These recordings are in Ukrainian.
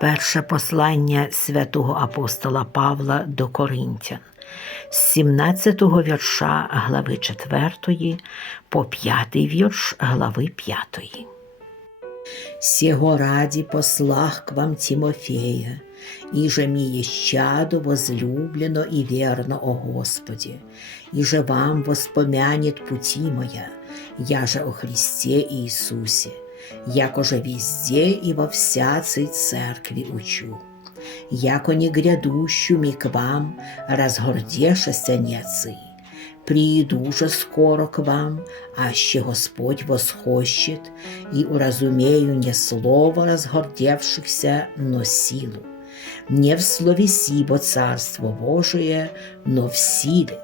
Перше послання святого апостола Павла до Коринтян з 17 вірша глави 4 по 5 вірш глави 5. Сего ради послах к вам Тимофея, иже ми чадо возлюблено и верно о Господе, иже вам воспомянет пути моя, я же о Христе Иисусе, якоже везде и во всяцей церкви учу. Яко не грядущими к вам, разгордешася нецы, прииду же скоро к вам, аще Господь восхощет, и уразумею не слово разгордевшихся, но силу. Не в словеси, бо Царство Божие, но в силе.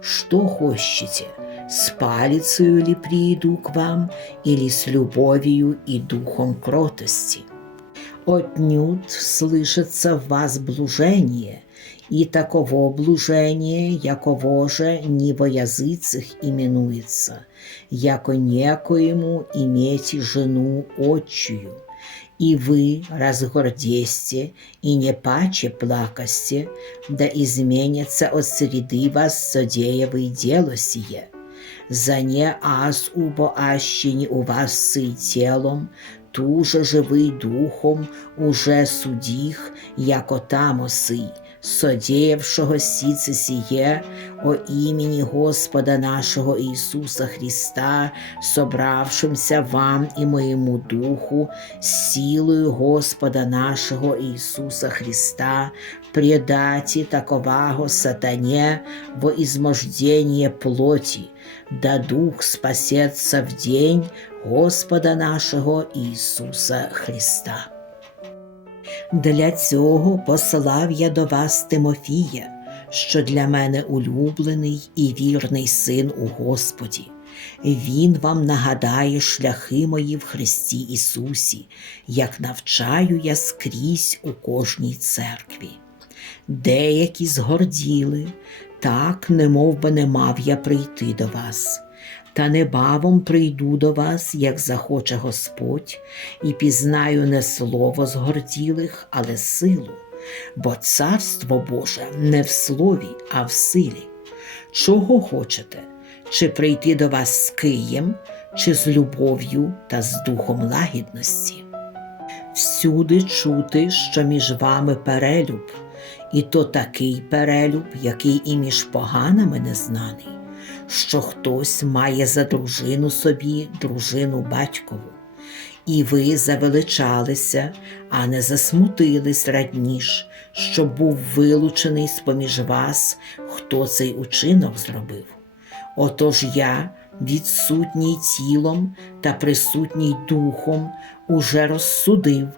Что хочете, с палицею ли прииду к вам, или с любовью и духом кротости? Отнюдь слышится в вас блужение, и таково блужение, яково же не во языцах именуется, яко некоему иметь жену отчую. И вы разгордесте, и не паче плакосте, да изменится от среды вас содеявый дело сие. За не аз убо ащини у вас сый телом, туже же вы духом уже судих, яко тамо сый, содеявшого сіце сіє о імені Господа нашого Ісуса Христа, собравшимся вам і моєму духу, силою Господа нашого Ісуса Христа, предаті таковаго сатане во измождение плоти, да дух спасется в день Господа нашого Ісуса Христа. Для цього послав я до вас Тимофія, що для мене улюблений і вірний син у Господі. Він вам нагадає шляхи мої в Христі Ісусі, як навчаю я скрізь у кожній церкві. Деякі згорділи, так, немов би не мав я прийти до вас. Та небавом прийду до вас, як захоче Господь, і пізнаю не слово згорділих, але силу, бо царство Боже не в слові, а в силі. Чого хочете? Чи прийти до вас з києм, чи з любов'ю та з духом лагідності? Всюди чути, що між вами перелюб, і то такий перелюб, який і між поганими не знаний що хтось має за дружину собі дружину батькову, і ви завеличалися, а не засмутились радніш, щоб був вилучений з поміж вас, хто цей учинок зробив. Отож я, відсутній тілом та присутній духом, уже розсудив,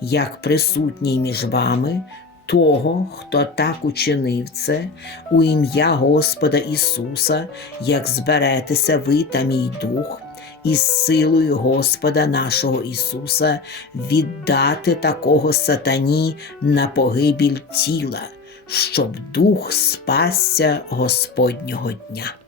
як присутній між вами того, хто так учинив це, у ім'я Господа Ісуса, як зберетеся ви та мій дух, із силою Господа нашого Ісуса віддати такого сатані на погибіль тіла, щоб дух спасся Господнього дня.